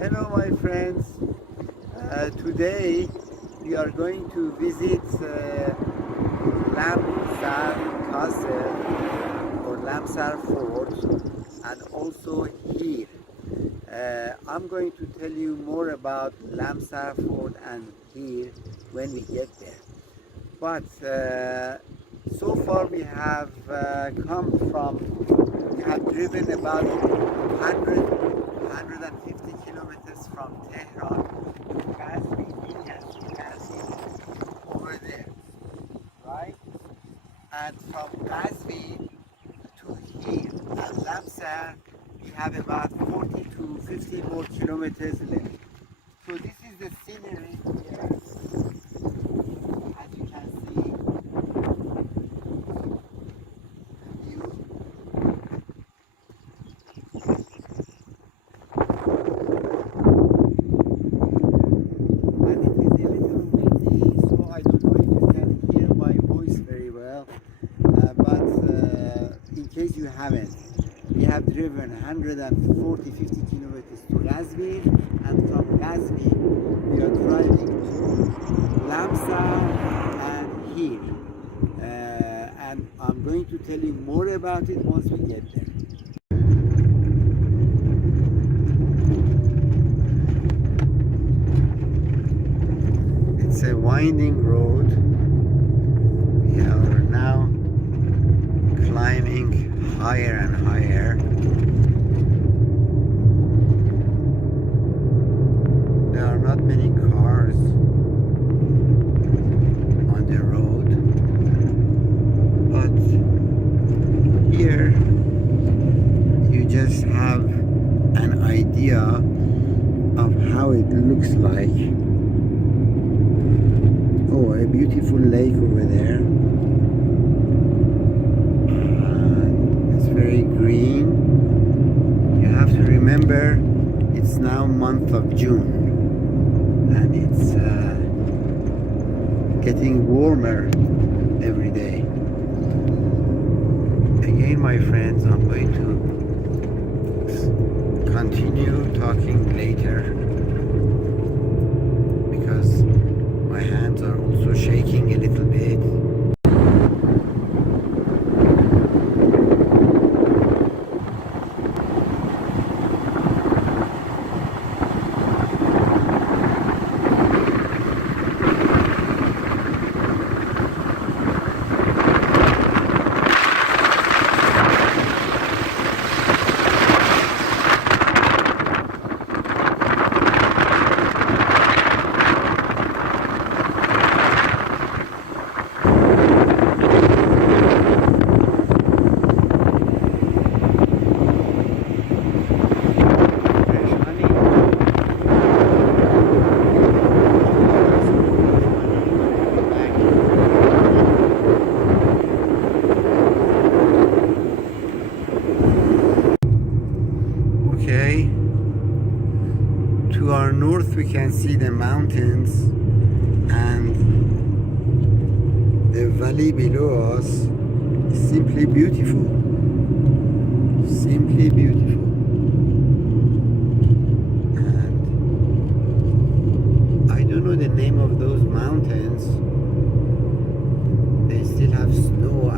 Hello my friends, today we are going to visit Lamsar Castle or Lamsar Fort, and also here. I'm going to tell you more about Lamsar Fort and here when we get there. But so far we have we have driven about 150 kilometers from Tehran to Caspian Sea over there, right? And from Caspian to here at Lambsar, we have about 40 to 50 more kilometers left. So this is the scenery here, as you can see. You haven't. We have driven 140-50 kilometers to Razmian, and from Razmian we are driving to Lambsar and here. And I'm going to tell you more about it once we get there. It's a winding road. We are now climbing higher and higher. There are not many cars on the road, but here you just have an idea of how it looks like. Oh, a beautiful lake over there. Very green. You have to remember it's now month of June and it's getting warmer every day. Again, my friends, I'm going to continue talking later because my hands are also shaking a little bit. To our north we can see the mountains and the valley below us is simply beautiful. Simply beautiful. And I don't know the name of those mountains. They still have snow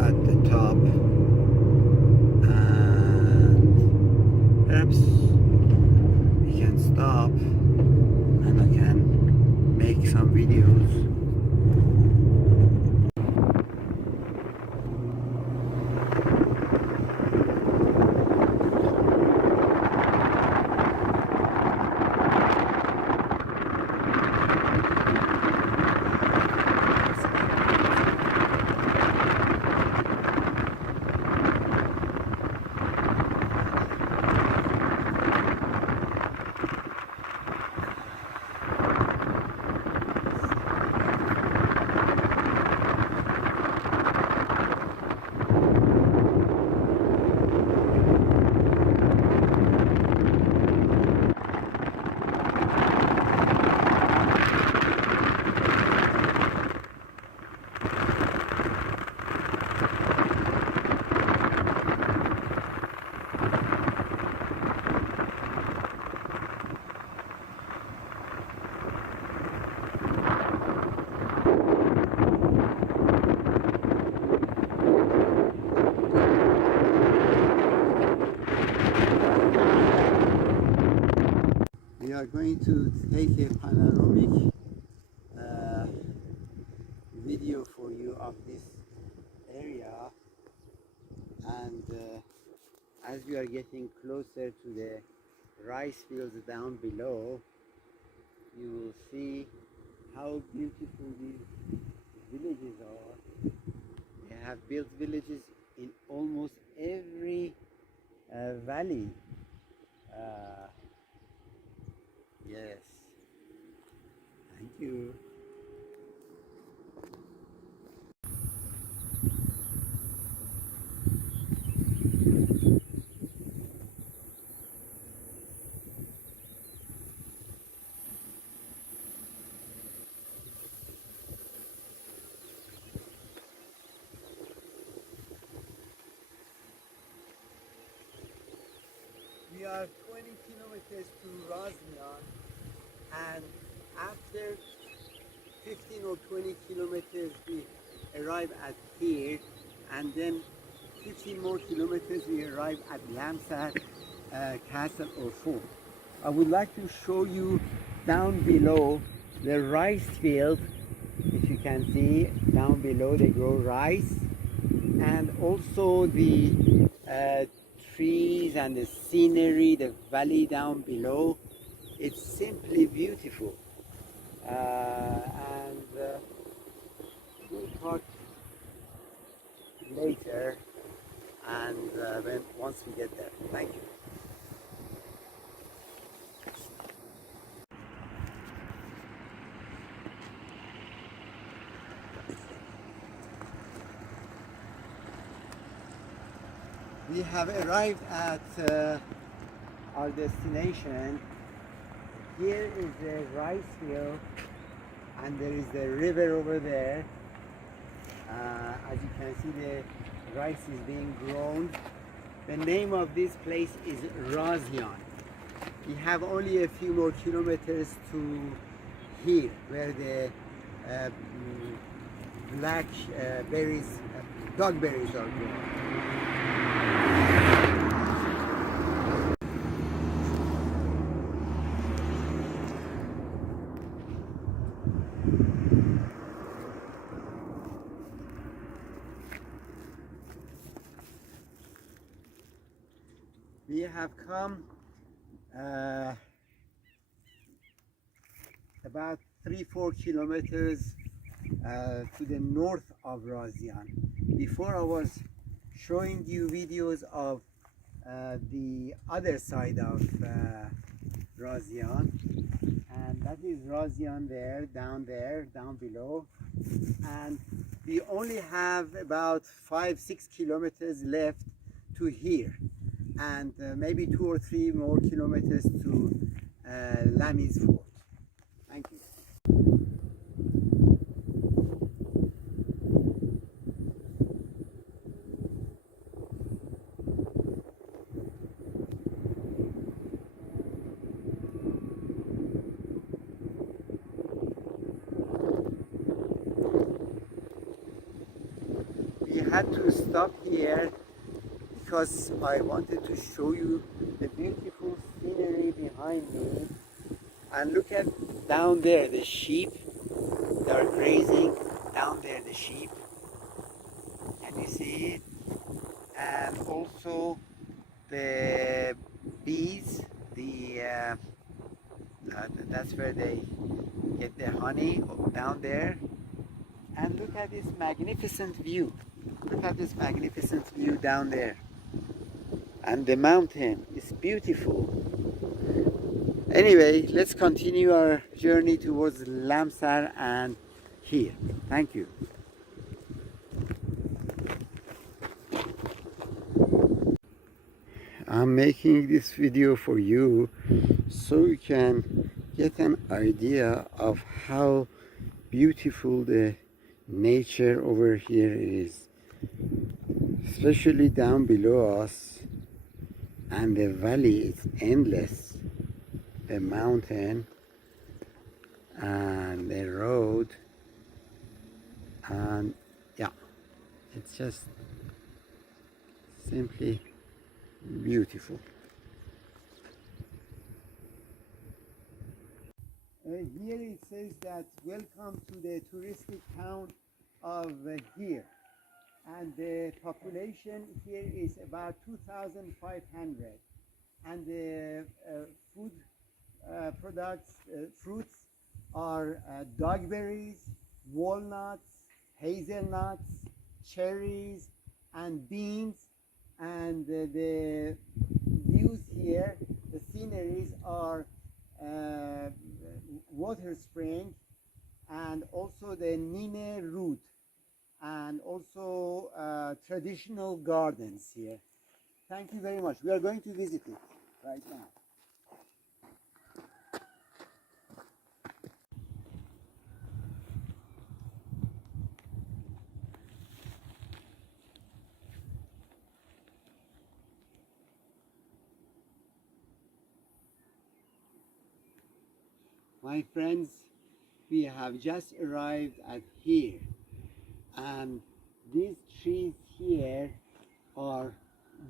at the top. And perhaps stop and I can make some videos. are going to take a panoramic video for you of this area, and as we are getting closer to the rice fields down below, you will see how beautiful these villages are. They have built villages in almost every valley. Yes, thank you. We are 20 kilometers to Razmian, and after 15 or 20 kilometers we arrive at here, and then 15 more kilometers we arrive at Lamsar castle or fort. I would like to show you down below the rice field. If you can see down below, they grow rice, and also the trees and the scenery, the valley down below. It's simply beautiful. We'll talk later, and once we get there. Thank you. We have arrived at our destination. Here is the rice field, and there is the river over there. As you can see, the rice is being grown. The name of this place is Razian. We have only a few more kilometers to here, where the black berries, dog berries are grown. We have come about 3-4 kilometers to the north of Razian. Before I was showing you videos of the other side of Razian, and that is Razian there, down below, and we only have about 5-6 kilometers left to here, and maybe 2 or 3 more kilometers to Lami's fort. Thank you. We had to stop here because I wanted to show you the beautiful scenery behind me. And look at down there, the sheep, they are grazing down there, the sheep. Can you see it? And also the bees, that's where they get the honey down there. And look at this magnificent view. Look at this magnificent view down there. And the mountain is beautiful. Anyway, let's continue our journey towards Lamsar and here. Thank you. I'm making this video for you so you can get an idea of how beautiful the nature over here is, especially down below us. And the valley is endless, the mountain and the road, and yeah, it's just simply beautiful. Here it says that welcome to the touristic town of here, and the population here is about 2,500, and the food products, fruits are dogberries, walnuts, hazelnuts, cherries, and beans, and the views here, the sceneries are water spring, and also the Nine route, and also traditional gardens here. Thank you very much. We are going to visit it right now. My friends, we have just arrived at here, and these trees here are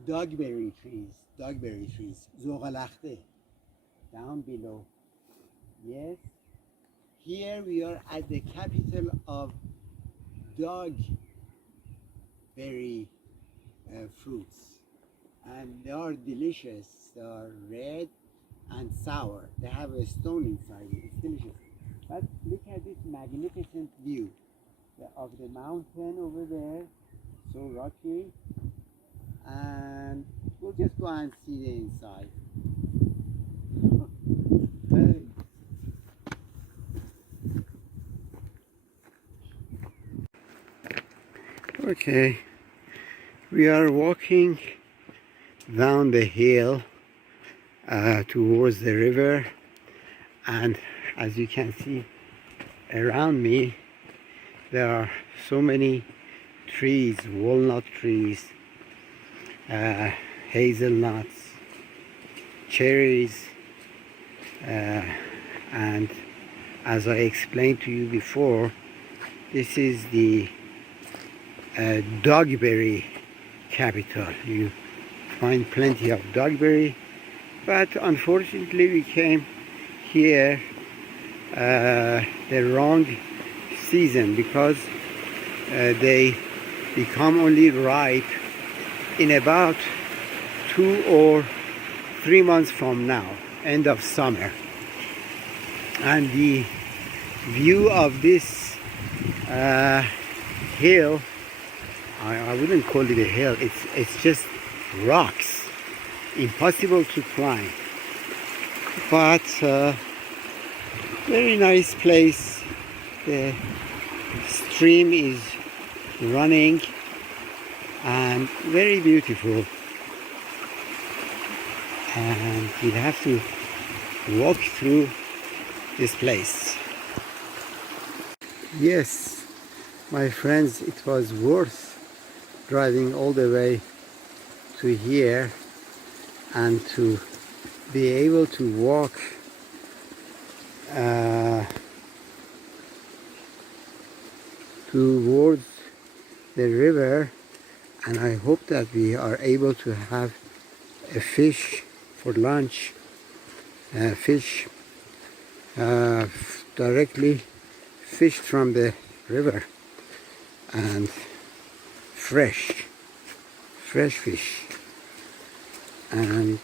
dogberry trees, zoghalakhte, down below. Yes, here we are at the capital of dogberry fruits, and they are delicious. They are red and sour. They have a stone inside it. It's delicious. But look at this magnificent view of the mountain over there, so rocky. And we'll just go and see the inside. Okay, we are walking down the hill towards the river, and as you can see around me there are so many trees, walnut trees, hazelnuts, cherries, and as I explained to you before, this is the dogberry capital. You find plenty of dogberry, but unfortunately we came here the wrong season, because they become only ripe in about 2 or 3 months from now, end of summer. And the view of this hill, I wouldn't call it a hill, it's just rocks, impossible to climb, but very nice place. The stream is running and very beautiful, and we have to walk through this place. Yes, my friends, it was worth driving all the way to here and to be able to walk towards the river, and I hope that we are able to have a fish for lunch, fish directly fished from the river, and fresh fish. And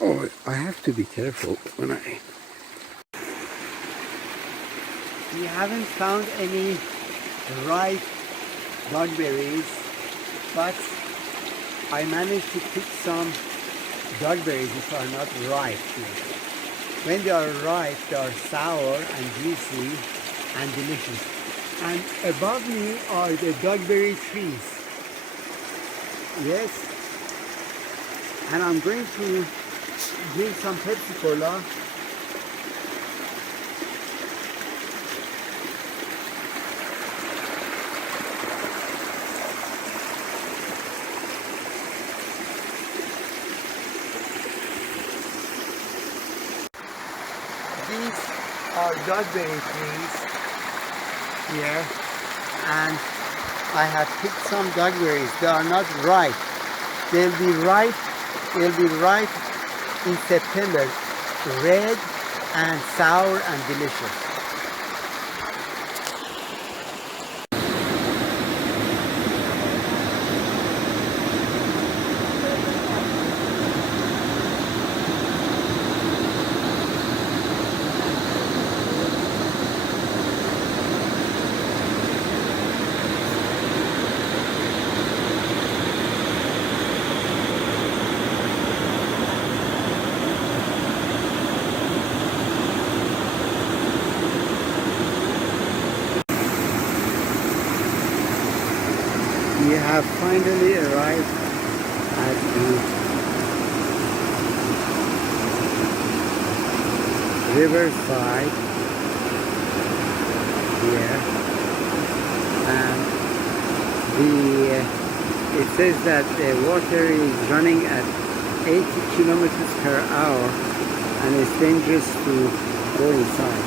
oh, I have to be careful when we haven't found any ripe dogberries, but I managed to pick some dogberries which are not ripe yet. When they are ripe, they are sour and juicy and delicious. And above me are the dogberry trees. Yes. And I'm going to drink some Pepsi Cola. These are dogberry trees here, and I have picked some dogberries. They are not ripe. They'll be ripe in September. Red and sour and delicious. We have finally arrived at the riverside here, and it says that the water is running at 80 kilometers per hour and it's dangerous to go inside.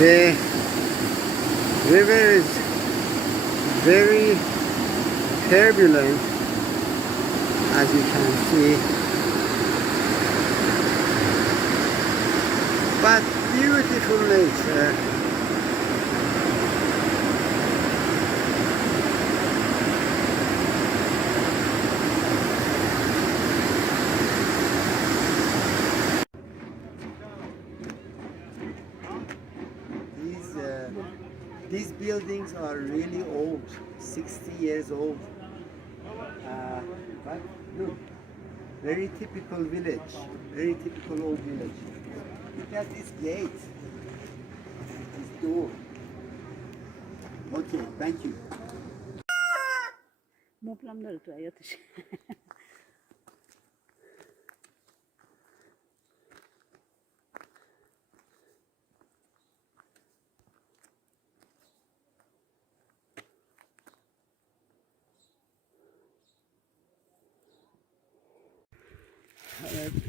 The river is very turbulent, as you can see, but beautiful nature. These buildings are really old, 60 years old. But look, very typical village, very typical old village. Look at this gate, this door. Okay, thank you.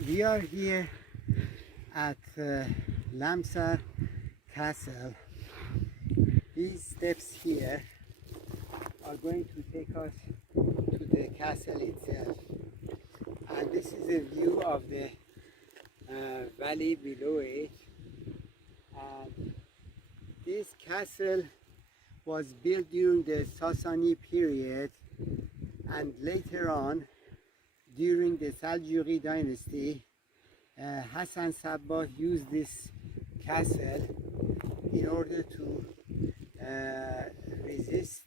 We are here at Lamsar castle. These steps here are going to take us to the castle itself, and this is a view of the valley below it. And this castle was built during the Sasani period, and later on during the Seljuqi dynasty, Hassan-i Sabbah used this castle in order to resist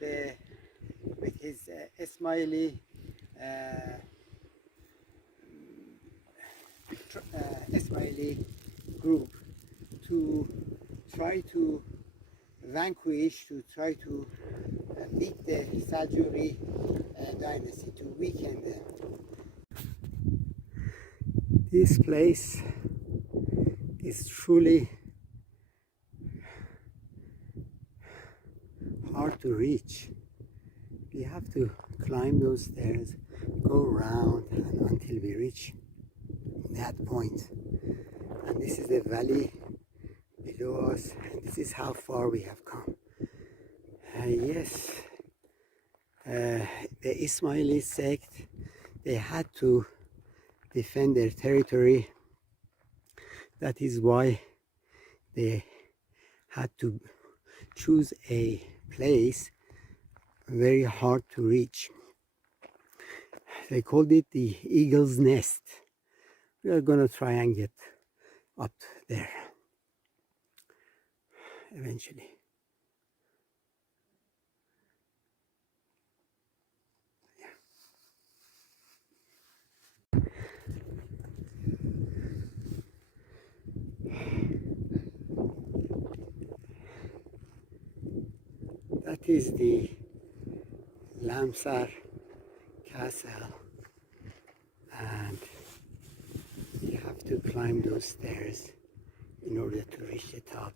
with his Ismaili group to try to vanquish, to try to beat the Seljuqi dynasty, to weaken them. This place is truly hard to reach. We have to climb those stairs, go around until we reach that point. And this is the valley below us, and this is how far we have come. Yes, the Ismaili sect, they had to defend their territory. That is why they had to choose a place very hard to reach. They called it the eagle's nest. We are going to try and get up there eventually. That is the Lambsar castle, and you have to climb those stairs in order to reach the top,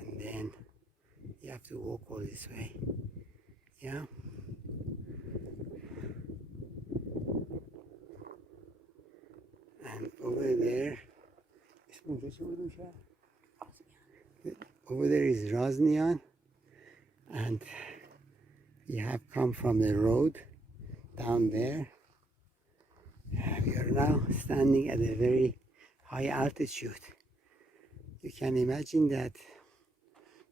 and then you have to walk all this way. Yeah. And over there is Razmian, and we have come from the road down there. We are now standing at a very high altitude. You can imagine that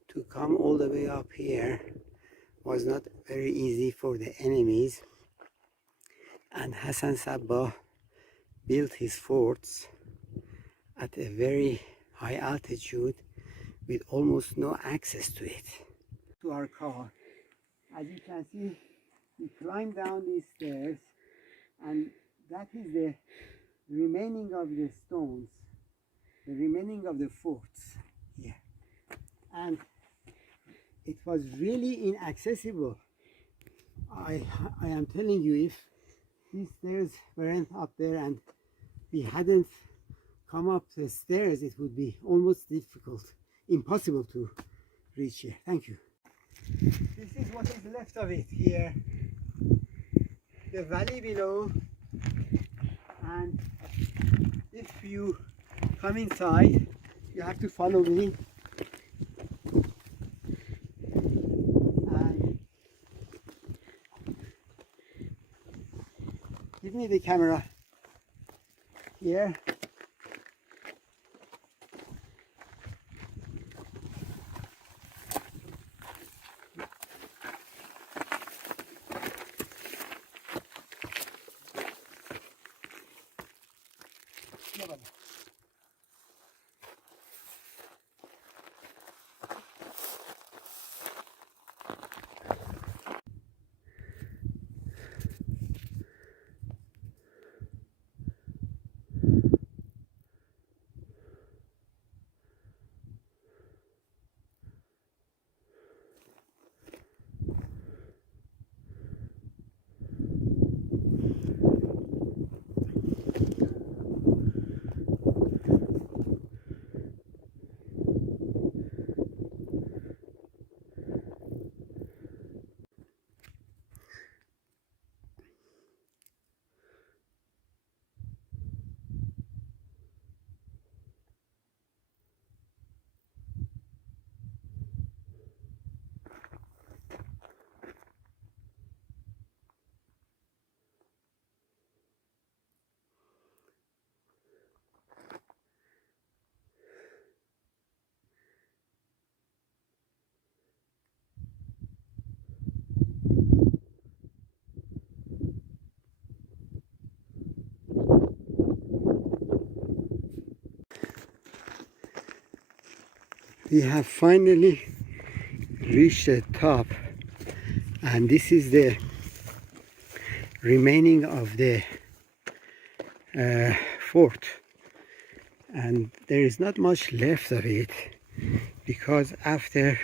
to come all the way up here was not very easy for the enemies, and Hassan-i Sabbah built his forts at a very high altitude with almost no access to it. To our car, as you can see, we climbed down these stairs, and that is the remaining of the stones, the remaining of the forts here. And it was really inaccessible. I am telling you, if these stairs weren't up there and we hadn't come up the stairs, it would be almost difficult, impossible to reach here. Thank you. This is what is left of it here. The valley below, and if you come inside, you have to follow me. And give me the camera here. We have finally reached the top, and this is the remaining of the fort, and there is not much left of it, because after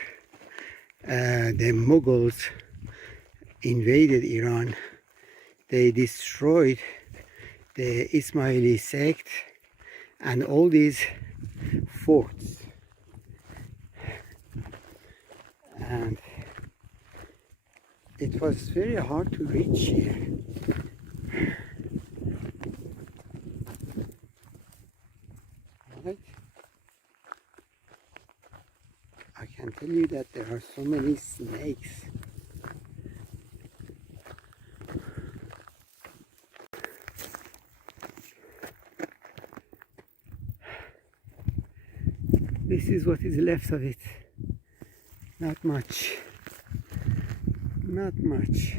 the Mughals invaded Iran, they destroyed the Ismaili sect and all these forts. And it was very hard to reach here. Right? I can tell you that there are so many snakes. This is what is left of it. Not much. Not much.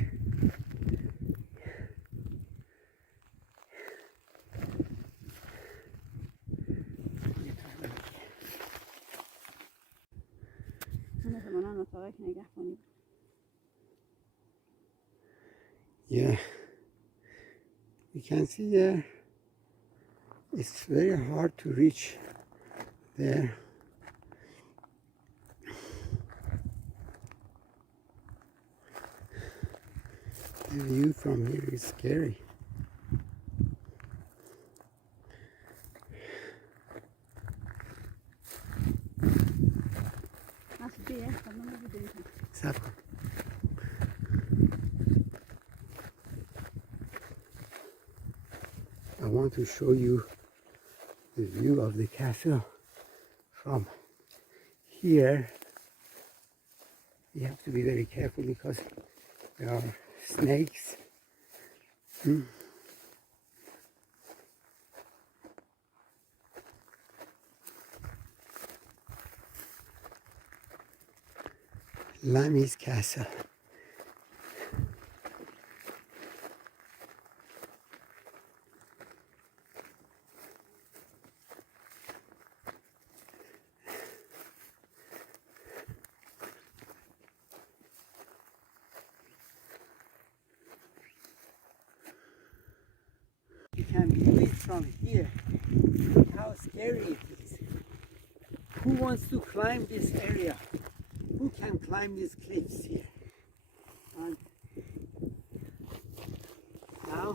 Yeah, you can see there, it's very hard to reach there. The view from here is scary. صبر کن. I want to show you the view of the castle from here. You have to be very careful because there are snakes. Lami's castle. You can view it from here. Look how scary it is. Who wants to climb this area? Who can climb these cliffs here? And now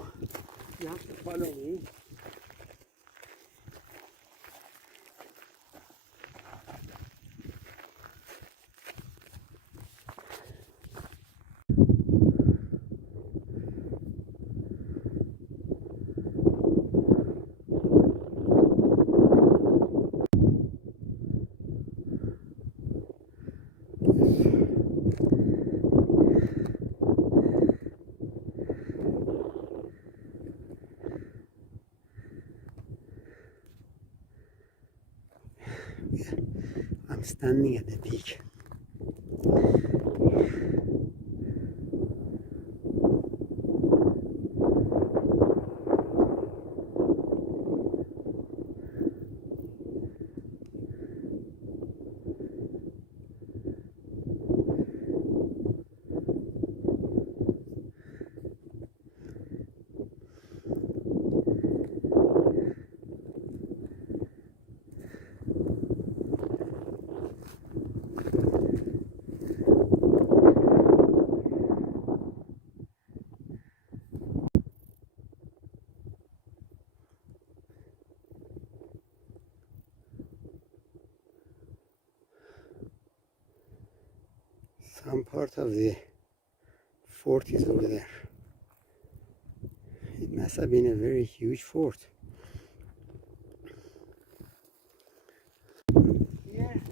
you have to follow me. I'm standing at the peak. Some part of the fort is over there. It must have been a very huge fort. Here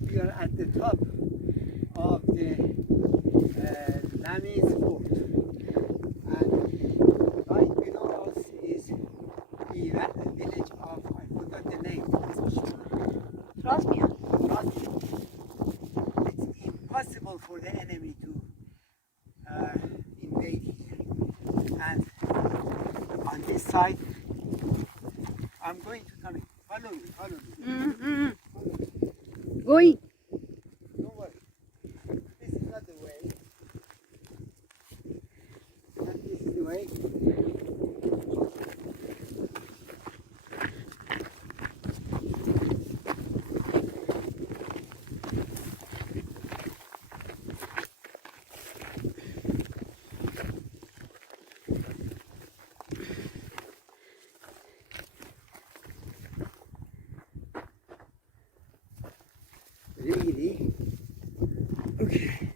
we are at the top of the Lami's fort, and right below us is the village of, I forgot the name, Razmian. It's impossible for the enemy to invade here. And on this side, I'm going to come in. Follow me, follow me. Going. Don't worry. This is not the way. This is the way. Really? Okay.